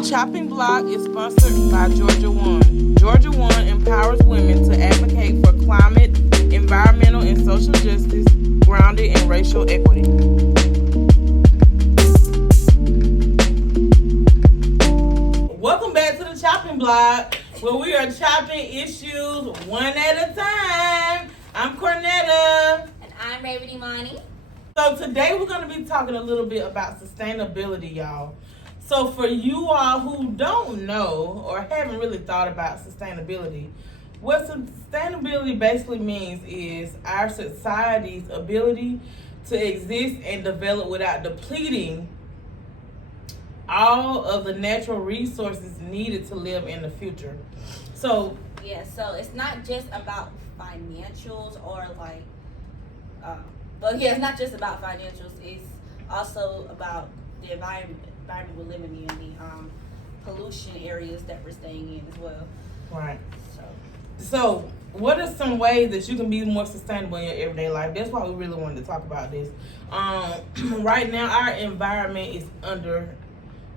The Chopping Block is sponsored by Georgia One. Georgia One empowers women to advocate for climate, environmental, and social justice grounded in racial equity. Welcome back to the Chopping Block, where we are chopping issues one at a time. I'm Cornetta. And I'm Raven Imani. So today we're going to be talking a little bit about sustainability, y'all. So for you all who don't know or haven't really thought about sustainability, what sustainability basically means is our society's ability to exist and develop without depleting all of the natural resources needed to live in the future. So it's not just about financials or it's not just about financials. It's also about the environment we're living in, the pollution areas that we're staying in as well. Right. So what are some ways that you can be more sustainable in your everyday life? That's why we really wanted to talk about this. Right now, our environment is under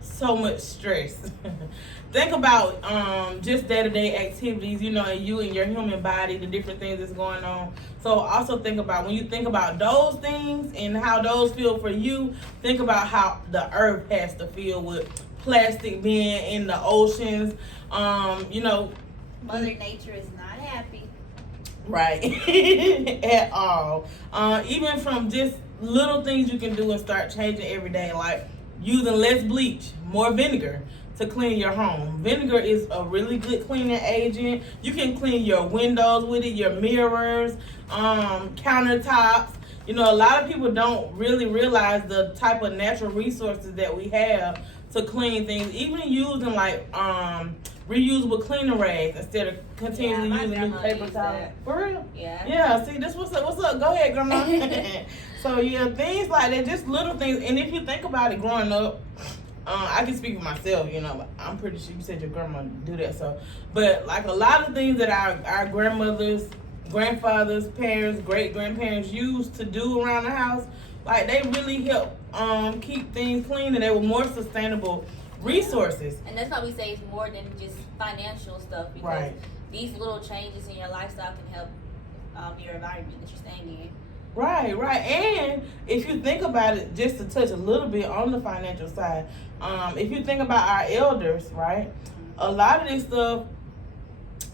so much stress. Think about just day-to-day activities, and you and your human body, the different things that's going on. So also think about, when you think about those things and how those feel for you, think about how the earth has to feel with plastic being in the oceans. Mother Nature is not happy. Right. At all. Even from just little things you can do and start changing every day, like using less bleach, more vinegar to clean your home. Vinegar is a really good cleaning agent. You can clean your windows with it, your mirrors, countertops. A lot of people don't really realize the type of natural resources that we have to clean things. Even using reusable cleaning rags instead of continually using new paper towels. For real? Yeah. Yeah, see, this what's up. Go ahead, Grandma. So, things like that, just little things. And if you think about it growing up, I can speak for myself, but I'm pretty sure you said your grandma do that. So, but like a lot of things that our grandmothers, grandfathers, parents, great-grandparents used to do around the house, like they really help keep things clean, and they were more sustainable resources. And that's why we say it's more than just financial stuff, because these little changes in your lifestyle can help your environment that you're staying in. Right. And if you think about it, just to touch a little bit on the financial side, if you think about our elders, right, a lot of this stuff,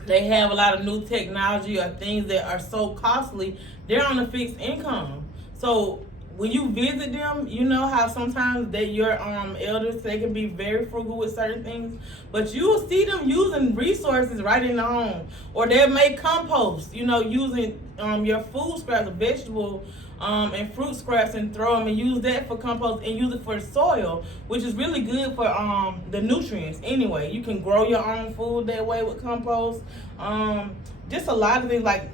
they have a lot of new technology or things that are so costly, they're on a fixed income. So when you visit them, you know how sometimes your elders, they can be very frugal with certain things, but you will see them using resources right in the home, or they'll make compost, using your food scraps, vegetable and fruit scraps, and throw them and use that for compost and use it for soil, which is really good for the nutrients anyway. You can grow your own food that way with compost. Just a lot of things, like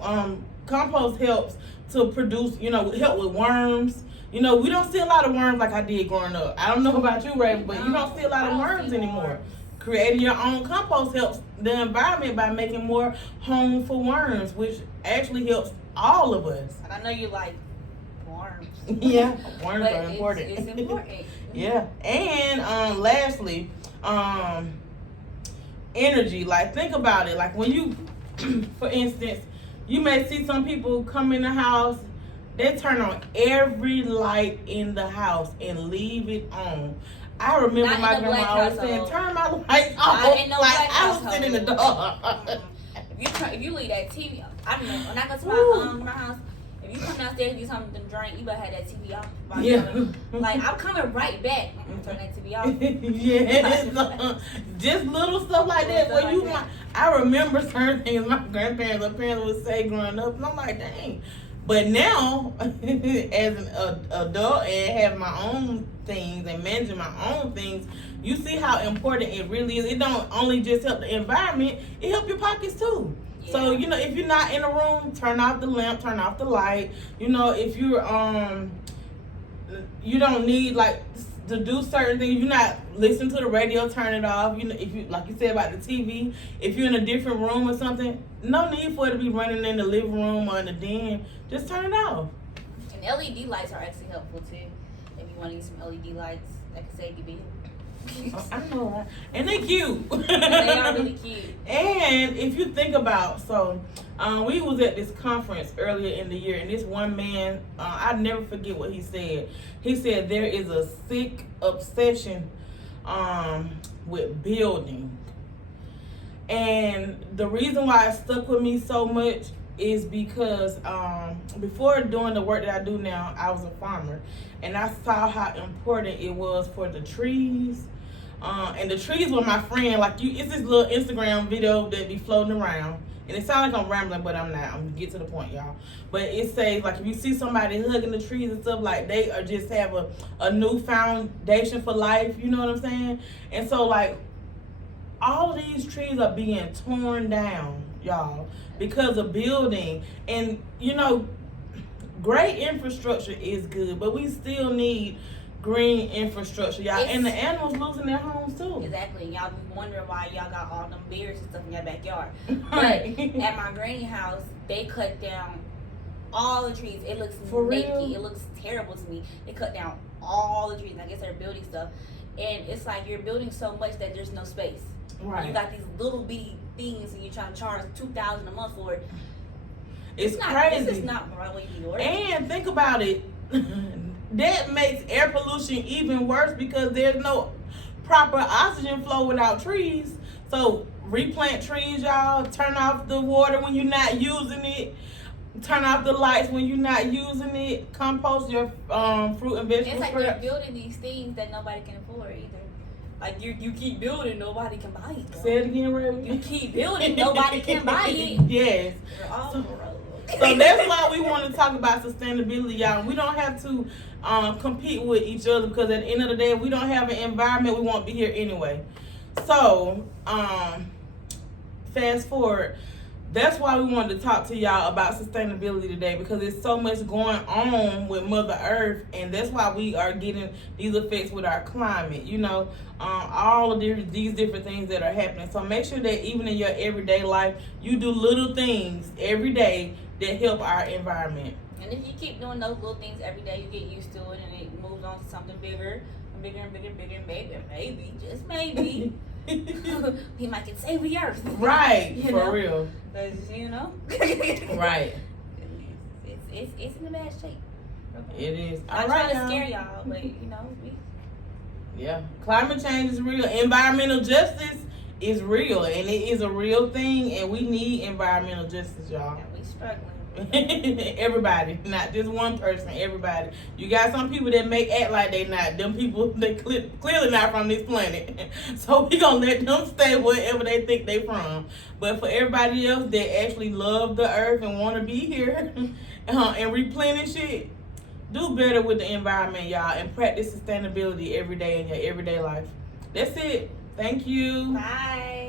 compost helps to produce, help with worms. We don't see a lot of worms like I did growing up. I don't know about you, Ray, but you don't see a lot of worms anymore. Creating your own compost helps the environment by making more home for worms, which actually helps all of us. And I know you like worms. Yeah, worms are important. It's important. Yeah. And lastly, energy. Like, think about it. Like when you, for instance, you may see some people come in the house, they turn on every light in the house and leave it on. I remember my grandma always saying, "Turn my lights off." I was sitting in the dark. If you leave that TV, I remember when I go to my house. If you come downstairs and do something to drink, you better have that TV off. I'm coming right back. I'm gonna turn that TV off. Yeah, just little stuff like that. Where you want. I remember certain things my grandparents or parents would say growing up, and I'm like, dang. But now, as an adult and have my own things and managing my own things, you see how important it really is. It don't only just help the environment, it help your pockets too. Yeah. So, if you're not in a room, turn off the lamp, turn off the light. If you're, you don't need, to do certain things. You're not listening to the radio, turn it off. If you, like you said about the TV, if you're in a different room or something, no need for it to be running in the living room or in the den. Just turn it off. And LED lights are actually helpful too. If you want to use some LED lights, that can save you bill. I know, right? And they cute. They are really cute. And if you think about, we was at this conference earlier in the year, and this one man, I never forget what he said. He said there is a sick obsession with building. And the reason why it stuck with me so much is because before doing the work that I do now, I was a farmer, and I saw how important it was for the trees. And the trees were my friend. Like it's this little Instagram video that be floating around, and it sounds like I'm rambling, but I'm not. I'm gonna get to the point, y'all. But it says like if you see somebody hugging the trees and stuff, like they are just have a new foundation for life. You know what I'm saying? And so like all of these trees are being torn down, y'all, because of building. And you know, great infrastructure is good, but we still need green infrastructure, y'all. And the animals losing their homes too. Exactly. Y'all be wondering why y'all got all them bears and stuff in your backyard. Right. But at my granny house, they cut down all the trees. It looks For naked. real? It looks terrible to me. They cut down all the trees. And I guess they're building stuff. And it's like you're building so much that there's no space. Right. You got these little bitty things and you're trying to charge $2,000 a month for it. It's not, crazy. This is not Broadway, New York. And think about it. That makes air pollution even worse because there's no proper oxygen flow without trees. So replant trees, y'all. Turn off the water when you're not using it. Turn off the lights when you're not using it. Compost your fruit and vegetable It's like scraps. they're building these things that nobody can afford either. Like you keep building, nobody can buy it. Though. Say it again, Ray. You keep building, nobody can buy it. Yes. We're all broke. So that's why we want to talk about sustainability, y'all. We don't have to compete with each other because at the end of the day, if we don't have an environment, we won't be here anyway. So, fast forward. That's why we wanted to talk to y'all about sustainability today because there's so much going on with Mother Earth, and that's why we are getting these effects with our climate. You know, all of these different things that are happening. So make sure that even in your everyday life, you do little things every day that help our environment. And if you keep doing those little things every day, you get used to it, and it moves on to something bigger, and bigger and bigger and bigger, and maybe, just maybe, he might get save the earth. Right, You for know? real. Because, you know. Right. It's in a bad shape. It is. I'm All trying right, to y'all. scare y'all, but, you know, Yeah, climate change is real. Environmental justice is real, and it is a real thing, and we need environmental justice, y'all. we struggling. Everybody, not just one person, everybody. You got some people that may act like they not. Them people, they clearly not from this planet. So we gonna let them stay wherever they think they from. But for everybody else that actually love the earth and want to be here and replenish it, do better with the environment, y'all, and practice sustainability every day in your everyday life. That's it. Thank you. Bye.